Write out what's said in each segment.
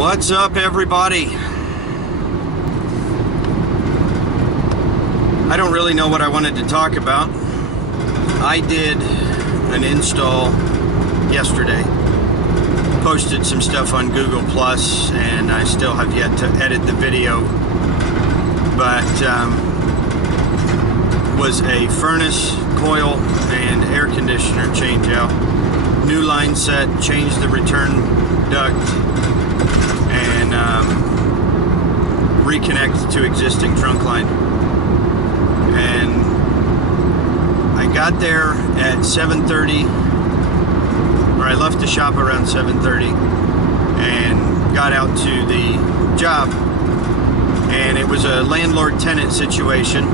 What's up, everybody? I don't really know what I wanted to talk about. I did an install yesterday, posted some stuff on Google Plus, and I still have yet to edit the video, but was a furnace, coil, and air conditioner change out. New line set, changed the return duct, and reconnect to existing trunk line. And I got there at 7:30, or I left the shop around 7:30 and got out to the job, and it was a landlord-tenant situation,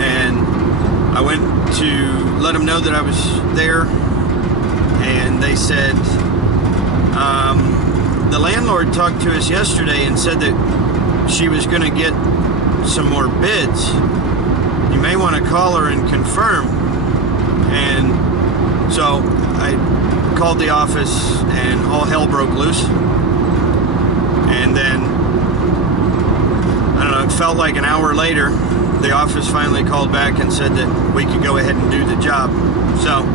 and I went to let them know that I was there, and they said, the landlord talked to us yesterday and said that she was going to get some more bids. You may want to call her and confirm. And so I called the office and all hell broke loose. And then, I don't know, it felt like an hour later, the office finally called back and said that we could go ahead and do the job. So,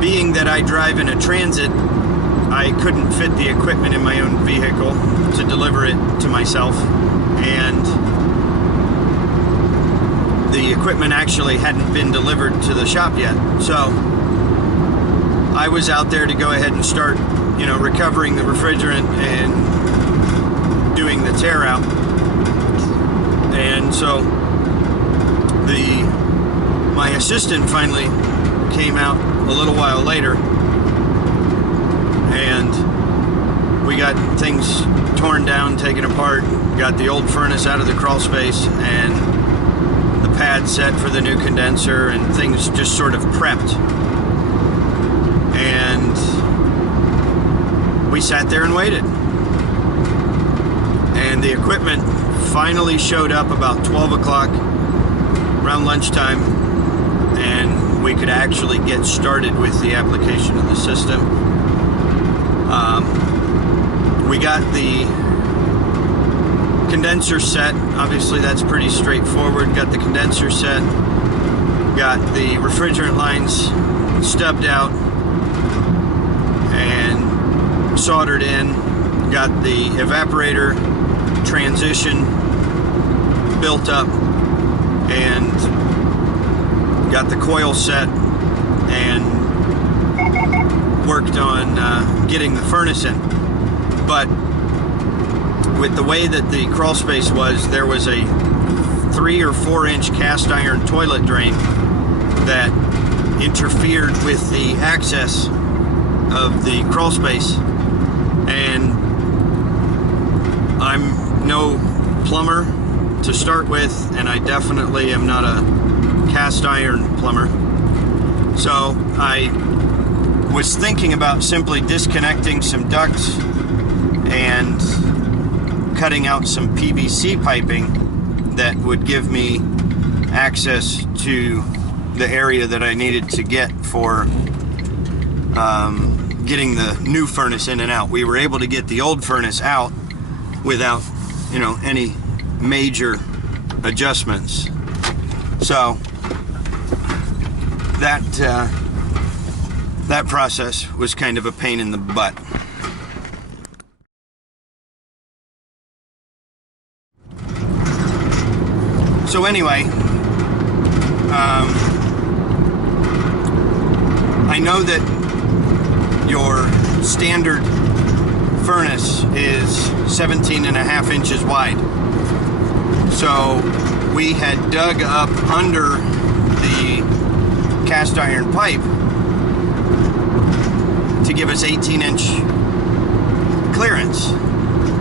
being that I drive in a Transit, I couldn't fit the equipment in my own vehicle to deliver it to myself, and the equipment actually hadn't been delivered to the shop yet. So I was out there to go ahead and start, recovering the refrigerant and doing the tear out. And so my assistant finally came out a little while later, and we got things torn down, taken apart, got the old furnace out of the crawl space, and the pad set for the new condenser, and things just sort of prepped. And we sat there and waited. And the equipment finally showed up about 12 o'clock, around lunchtime, and we could actually get started with the application of the system. We got the condenser set. Obviously, that's pretty straightforward. Got the condenser set. Got the refrigerant lines stubbed out and soldered in. Got the evaporator transition built up, and got the coil set, and worked on getting the furnace in. But with the way that the crawl space was, there was a 3 or 4 inch cast iron toilet drain that interfered with the access of the crawl space. And I'm no plumber to start with, and I definitely am not a cast iron plumber. So I was thinking about simply disconnecting some ducts and cutting out some PVC piping that would give me access to the area that I needed to get for getting the new furnace in and out. We were able to get the old furnace out without, any major adjustments. So that process was kind of a pain in the butt. So anyway, I know that your standard furnace is 17.5 inches wide. So we had dug up under the cast iron pipe to give us 18-inch clearance.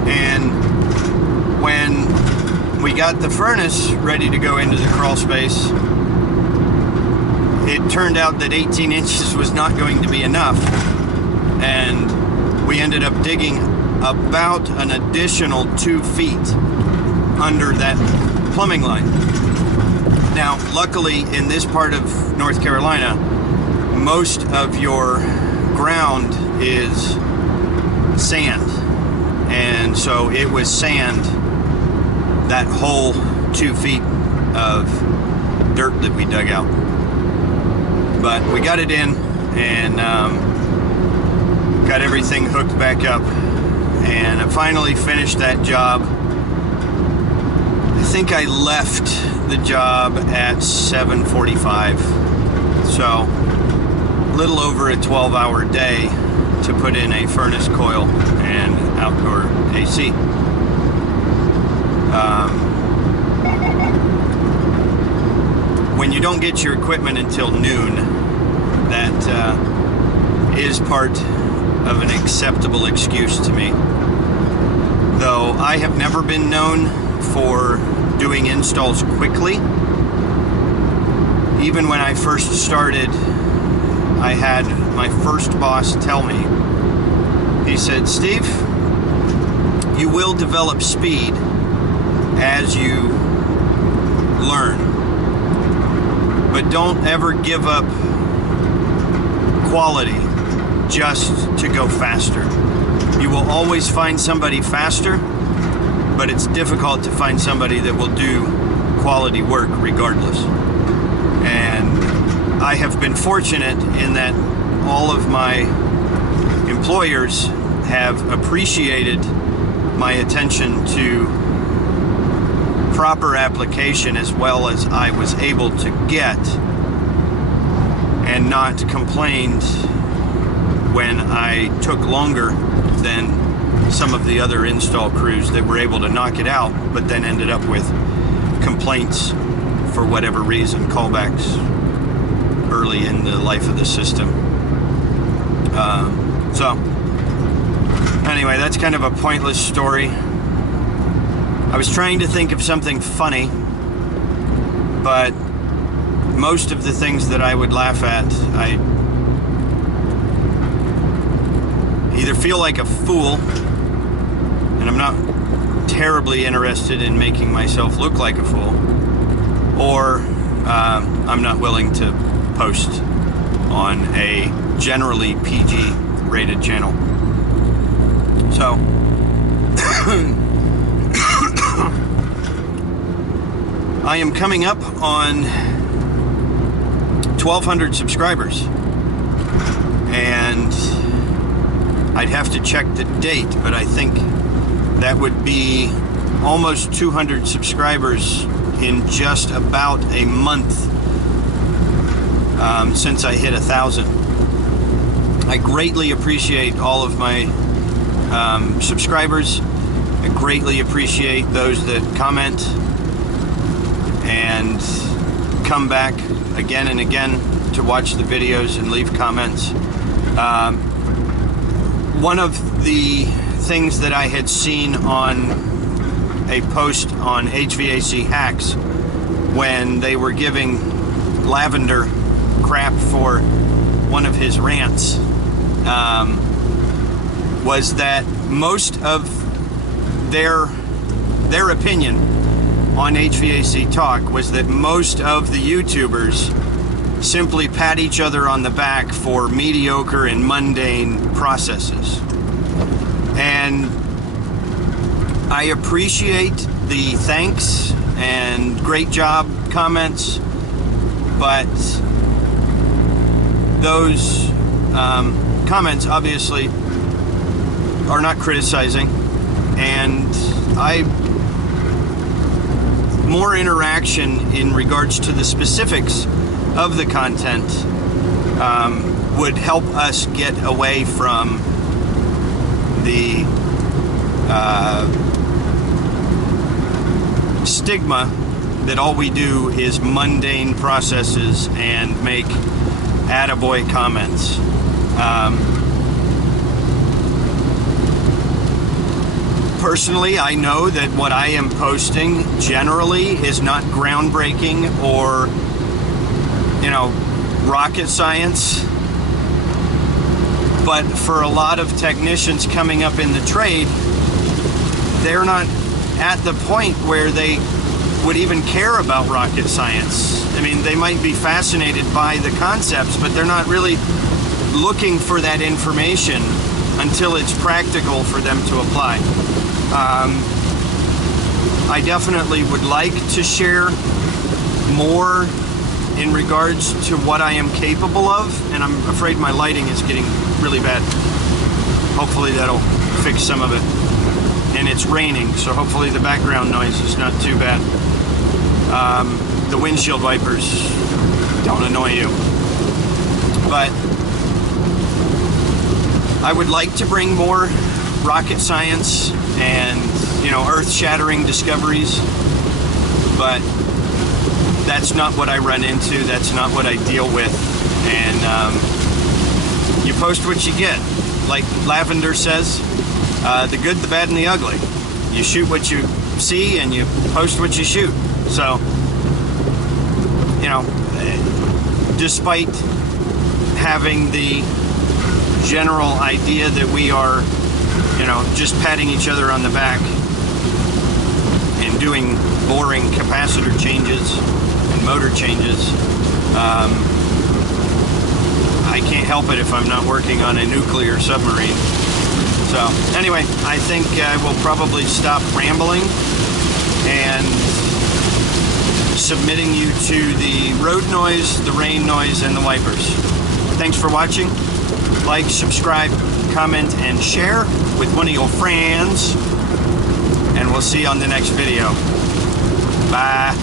And when we got the furnace ready to go into the crawl space, it turned out that 18 inches was not going to be enough, and we ended up digging about an additional 2 feet under that plumbing line. Now, luckily, in this part of North Carolina, most of your ground is sand. And so it was sand, that whole 2 feet of dirt that we dug out. But we got it in and got everything hooked back up. And I finally finished that job. I think I left the job at 7:45. So a little over a 12-hour day to put in a furnace coil and outdoor AC. When you don't get your equipment until noon, that is part of an acceptable excuse to me. Though I have never been known for doing installs quickly. Even when I first started, I had my first boss tell me, he said, "Steve, you will develop speed as you learn, but don't ever give up quality just to go faster. You will always find somebody faster, but it's difficult to find somebody that will do quality work regardless." And I have been fortunate in that all of my employers have appreciated my attention to proper application as well as I was able to get, and not complained when I took longer than some of the other install crews that were able to knock it out, but then ended up with complaints for whatever reason, callbacks early in the life of the system. So anyway, that's kind of a pointless story. I was trying to think of something funny, but most of the things that I would laugh at, I either feel like a fool, and I'm not terribly interested in making myself look like a fool, or I'm not willing to post on a generally PG rated channel. So I am coming up on 1,200 subscribers, and I'd have to check the date, but I think that would be almost 200 subscribers in just about a month since I hit 1,000. I greatly appreciate all of my subscribers. I greatly appreciate those that comment and come back again and again to watch the videos and leave comments. One of the things that I had seen on a post on HVAC Hacks when they were giving Lavender crap for one of his rants was that most of their opinion on HVAC Talk was that most of the YouTubers simply pat each other on the back for mediocre and mundane processes. And I appreciate the thanks and great job comments, but those comments obviously are not criticizing, and more interaction in regards to the specifics of the content would help us get away from the stigma that all we do is mundane processes and make attaboy comments. Personally, I know that what I am posting generally is not groundbreaking or, rocket science. But for a lot of technicians coming up in the trade, they're not at the point where they would even care about rocket science. I mean, they might be fascinated by the concepts, but they're not really looking for that information until it's practical for them to apply. I definitely would like to share more in regards to what I am capable of, and I'm afraid my lighting is getting really bad. Hopefully that'll fix some of it. And it's raining, so hopefully the background noise is not too bad. The windshield wipers don't annoy you. But I would like to bring more rocket science and, you know, earth-shattering discoveries, but that's not what I run into. That's not what I deal with. And you post what you get. Like Lavender says, the good, the bad, and the ugly. You shoot what you see, and you post what you shoot. So, you know, despite having the general idea that we are, you know, just patting each other on the back and doing boring capacitor changes and motor changes, I can't help it if I'm not working on a nuclear submarine. So anyway, I think I will probably stop rambling and submitting you to the road noise, the rain noise, and the wipers. Thanks for watching. Like, subscribe, comment, and share with one of your friends. And we'll see you on the next video. Bye.